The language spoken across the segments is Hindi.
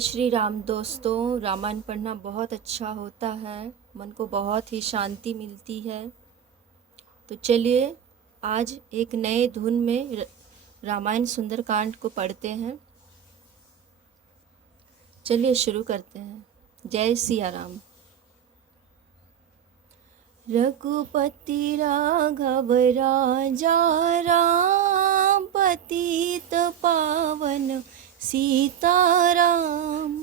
जय श्री राम दोस्तों। रामायण पढ़ना बहुत अच्छा होता है, मन को बहुत ही शांति मिलती है। तो चलिए आज एक नए धुन में रामायण सुंदरकांड को पढ़ते हैं। चलिए शुरू करते हैं। जय सिया राम। रघुपति राघव राजा राम, पतित पावन सीताराम।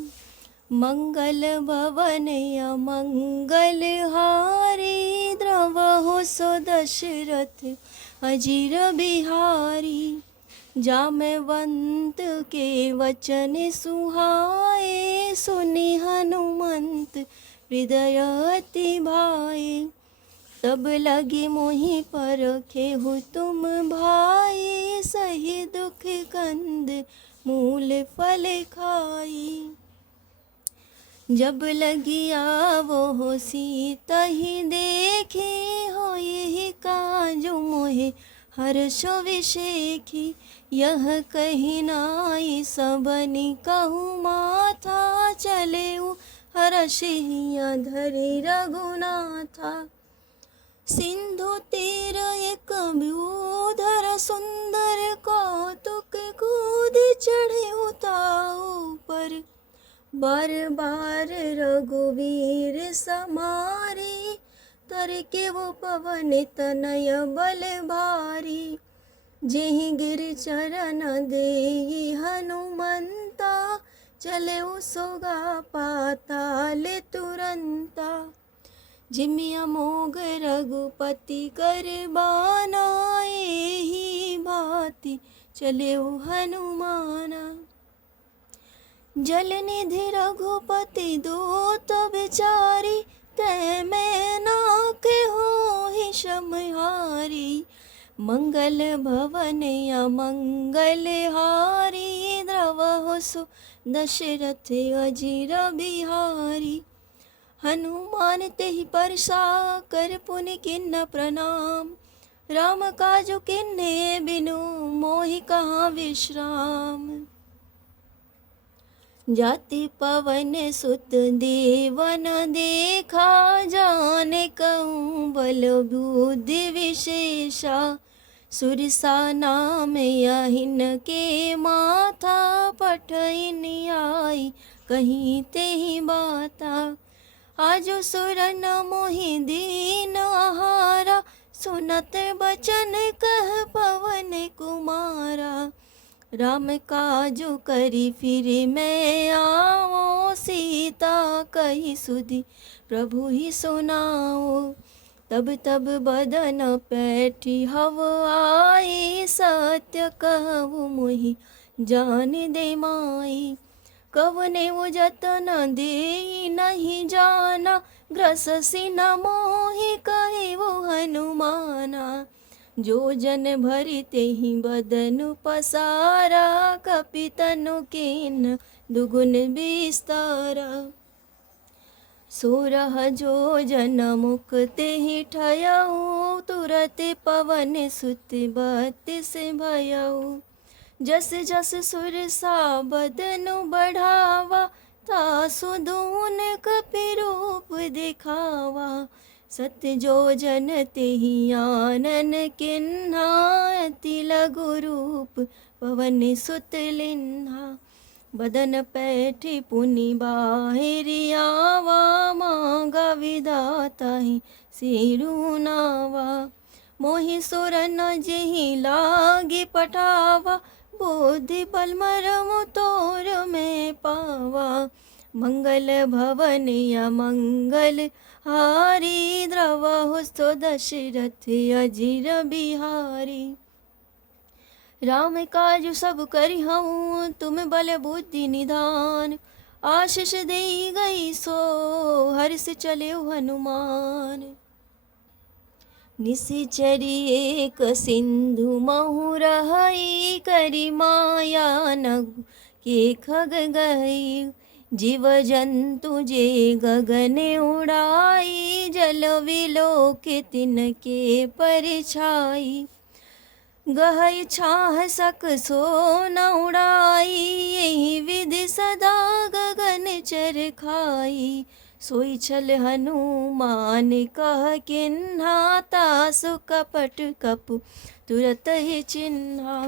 मंगल भवन अमंगल हारी, द्रवहु सो दशरथ अजिर बिहारी। जामवंत के वचन सुहाए, सुनि हनुमंत हृदय अति भाए। तब लगी मोहि परखेहु तुम भाई, सही दुख कंद मूल फल खाई। जब लगी आवो सीता ही देखी, हो यही काजु मोहे हर्ष विशेखी। यह कही नाई सबनि कहु माथा, चले हर्षिया धरि रघुनाथा। सिंधु तीर एक ब्यूधर सुंदर, कौतुक कूद चढ़े उताऊ पर। बार बार रघुवीर समारी, तर के वो पवन तनय बल भारी। जेहि गिर चरण देहि हनुमंता, चले सोगा पाताल तुरंता। जिमि अमोघ रघुपति कर बाना, एहि भांति चले हनुमाना। जल निधि रघुपति दूत बिचारी, तै मैं नाके होहि समहारी। मंगल भवन अमंगल हारी, द्रवहु सो दशरथ अजिर बिहारी। हनुमान तेहि परसा कर पुनि किन्न प्रणाम, राम काजु किन्हे बिनु मोहि कहाँ विश्राम। जाति पवन सुत देवन देखा, जाने कहूँ बल बुद्धि विशेषा। सुरसा नाम यहिन के माथा, पठइन आई कहीं तेहि बाता। आजो सुर न मोहि दीन आहारा, सुनत बचन कह पवन कुमारा। राम काजु करी फिर मैं आओ, सीता कही सुधि प्रभु ही सुनाओ। तब तब बदन पैठी हव आई, सत्य कहु मोहि जान दे माई। कवने वो जतन दे नहीं जाना, ग्रससि न मोहि कहे वो हनुमाना। जो जन भरि तेहि बदन पसारा, कपितनु कीन दुगुन विस्तारा। सोरह जो जन मुख तेहि ठयऊ, तुरत पवन सुत बत्तीस भयऊ। जस जस सुरसा बदनु बढ़ावा, तासु दून कपि रूप दिखावा। सत्य जो जन तेहि आनन किन्हा, अति लघु रूप पवन सुत लिन्हा। बदन पैठी पुनि बाहिरि आवा, मांगा विधाता ही सिरु नावा। मोहि सुर न जेहि लागी पठावा, बुद्धि बल मरम तोर में पावा। मंगल भवन अमंगल हारी, द्रवहु सो दशरथ अजिर बिहारी। राम काजु सब करिहउँ, तुम बल बुद्धि निधान। आशीष देई गई सो हर्ष चले हनुमान। निशिचरी एक सिंधु महु रहई, करी माया नगु के खग गई। जीव जंतु जे गगन उड़ाई, जल विलोक तिनके परछाई। गहई छाह सक सो न उड़ाई, यही विधि सदा गगन चर खाई। सोई छल हनुमान कह किन्हा, तासु कपट कपु तुरत ही चिन्हा।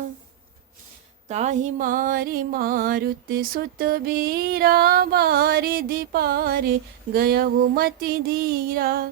ताहि मारी मारुत सुत बीरा, बारिधि पार गयउ मति धीरा।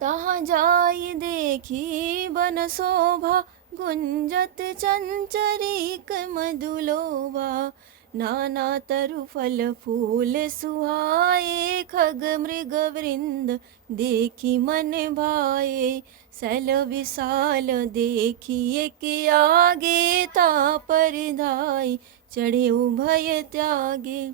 तहाँ जाई देखी बन शोभा, गुंजत चंचरीक मधुलोभा। नाना तरु फल फूल सुहाए, खग मृग वृंद देखी मन भाए। शैल विशाल देखिए के आगे, तापर धाई चढ़े उभय त्यागे।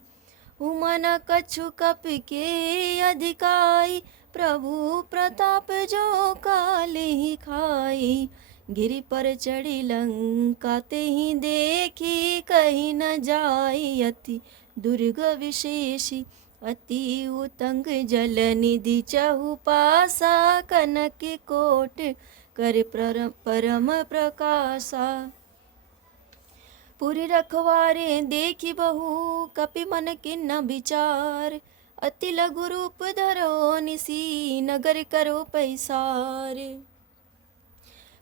उमन कछु कप के अधिकाई, प्रभु प्रताप जो काल ही खाई। गिरि पर चढ़ी लंका ते ही देखी, कहीं न जाई अति दुर्ग विशेषी। अति उतंग जल निधि चहुपासा, कनक कोट कर परम प्रकाशा। पुरि रखवारे देखी बहु, कपि मन किन्ह विचार। अति लघु रूप धरो निसी, नगर करो पैसार।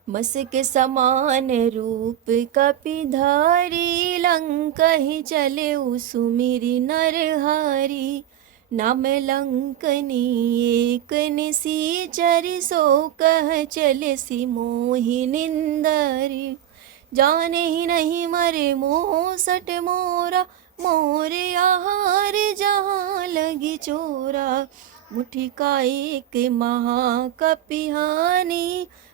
मस्क समान रूप कपि धारी, लंका ही चले सुमिरि नरहारी। नाम लंकनी एक निसीचर, सो कह चले सी मोहि निंदरी। जाने ही नहीं मरे मोह सट मोरा, मोरे आहार जहाँ लगी चोरा। मुठि का एक महाकपिहानी,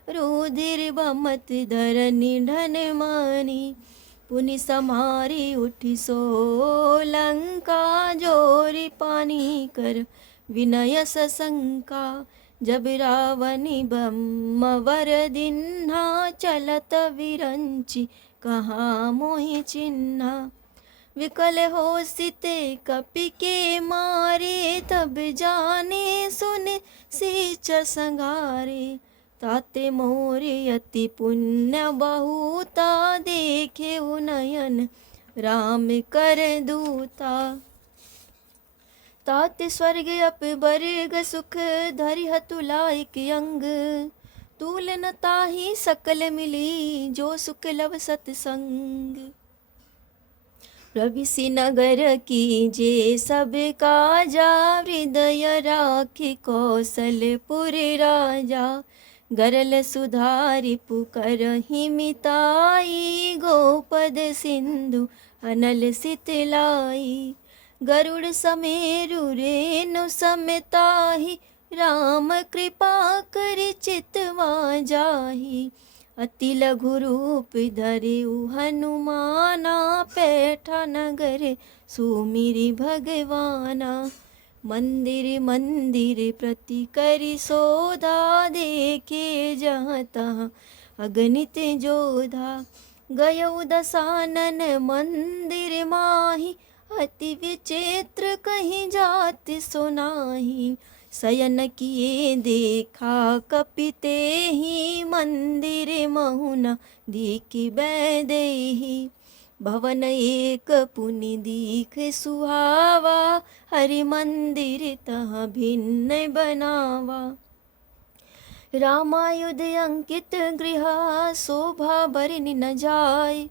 रुधिर बमत धरनी ढन मानी। पुनि समारी उठी सो लंका, जोरी पानी कर विनय सशंका। जब रावणी ब्रह्म वर दिन्हा, चलत विरंचि कहाँ मोहि चिन्हा। विकल हो सिते कपि के मारे, तब जाने सुने सीच संगारे। ताते मोरे अति पुण्य बहुता, देखे नयन राम कर दूता। तात स्वर्ग अप बर्ग सुख, धरिह तुलाइक अंग। तूल न ताहि सकल मिली, जो सुख लव सतसंग। प्रविशि नगर कीजे सब काजा, हृदय राखि कौशलपुर राजा। गरल सुधारि पुकरहि मिताई, गोपद सिंधु अनल सितलाई। गरुड़ समेरु रेणु समताहि, राम कृपा करि चितवा जाहि। अति लघु रूप धरिउ हनुमाना, पैठा नगर सुमिरि भगवाना। मंदिर मंदिर प्रति करि सोधा, देखे जहाँ तहाँ अगणित जोधा। गयउ दसानन मंदिर माहि, अति विचित्र कहीं जात सुनाही। शयन किए देखा कपि तेहि, मंदिर महुना देखि बैदेहि। भवन एक पुनि दीख सुहावा, हरि मंदिर तहाँ भिन्न बनावा। रामायुध अंकित गृह, शोभा बरनि न जाय।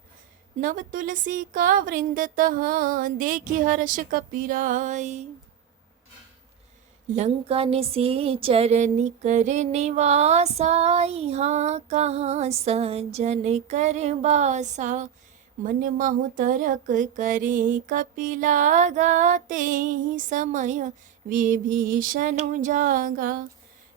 नव तुलसी का वृंद तहाँ, देखि हर्ष कपिराय। लंका निसीचर निकर निवासा, यहाँ कहाँ सज्जन कर बासा। मन महु तरक करे कपि लागा, तेहि समय विभीषण जागा।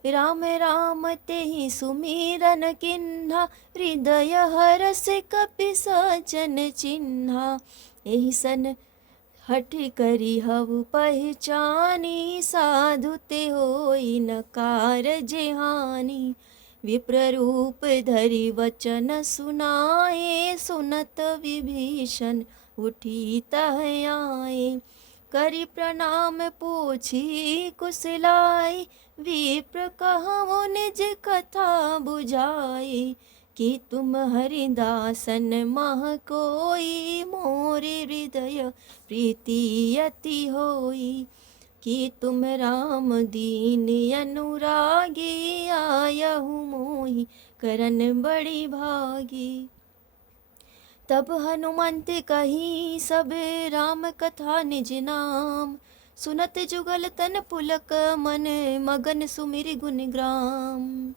राम राम तेहि सुमिरन किन्हा, हृदय हरष कपि सजन चिन्हा। एहि सन हठ करि हवु पहचानी, साधु ते होई न कारज हानि। विप्र रूप धरि वचन सुनाए, सुनत विभीषण उठी तह आए। करि प्रणाम पूछी कुशलाई, विप्र कहु निज कथा बुझाई। कि तुम हरिदासन मह कोई, मोरे हृदय प्रीति अति होई। कि तुम राम दीन अनुरागी, आयहु मोहि करन बड़ी भागी। तब हनुमंत कही सब राम कथा निज नाम, सुनत जुगल तन पुलक मन, मगन सुमिर गुण ग्राम।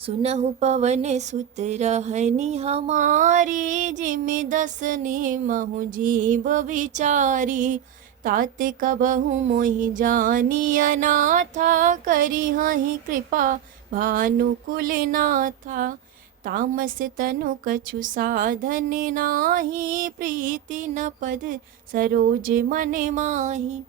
सुनहु पवन सुत रहनी हमारी, जिमि दसने महु जीव विचारी। तात कबहु मोहि जानी अनाथा, करी हहि कृपा भानुकुल नाथा। तामस तनु कछु साधन नाही, प्रीति न पद सरोज मन माही।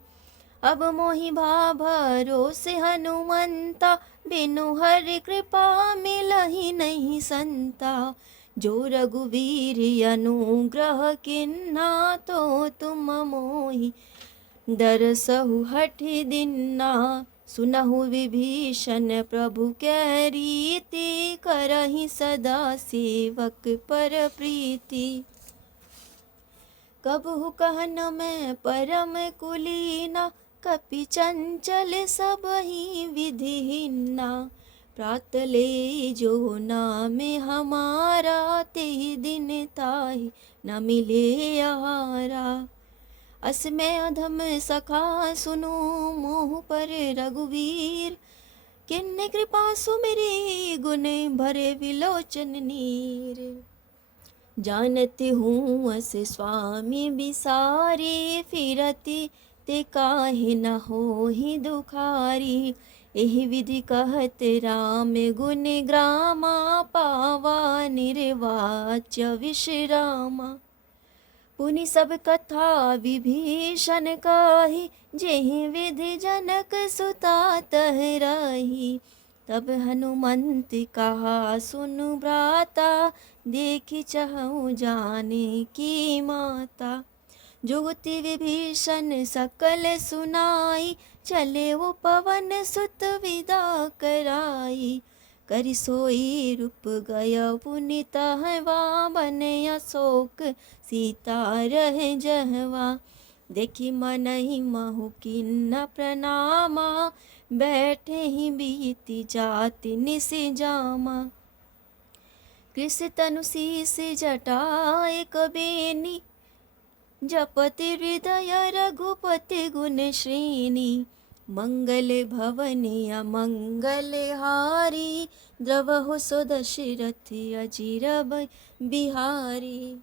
अब मोहि भा भरोसे हनुमंता, बिनु हरि कृपा मिलहि नहीं संता। जो रघुवीर अनुग्रह किन्हा, तो तुम मोहि दरसहु हठ दिन्ना। सुनहु विभीषण प्रभु कै रीति, करहि सदा सेवक पर प्रीति। कबहु कहन मैं परम कुलीना, कपि चंचल सबहि विधिहीना। प्रात ले जो नाम हमारा, ते दिन ताहि न मिले आहारा। अस मैं अधम सखा सुनो, मोह पर रघुवीर। किन्ने कृपा सुमिरी, गुण भरे विलोचन नीर। जानत हूँ अस स्वामी बिसारी, फिरति ते काहे न होहि दुखारी। एहि विधि कहत राम गुण ग्रामा, पावा निर्वाच्य विश्रामा। पुनि सब कथा विभीषण काही, जेहि विधि जनक सुता तह रही। तब हनुमंत कहा सुनु भ्राता, देखि चहु जाने की माता। जुगति विभीषण सकल सुनाई, चले वो पवन सुत विदा कराई। करि सोई रूप गय पुनि तहवा, बन अशोक सीता रह जहवा। देखि मनहि महु किन्ना प्रणामा, बैठे ही बीति जाति निस जामा। कृष तनु शीस जटा एक बेनी, जपति हृदय रघुपति गुण श्रेणी। मंगल भवनि अमंगल हारी, द्रवहु सो दशरथ अजिर बिहारी।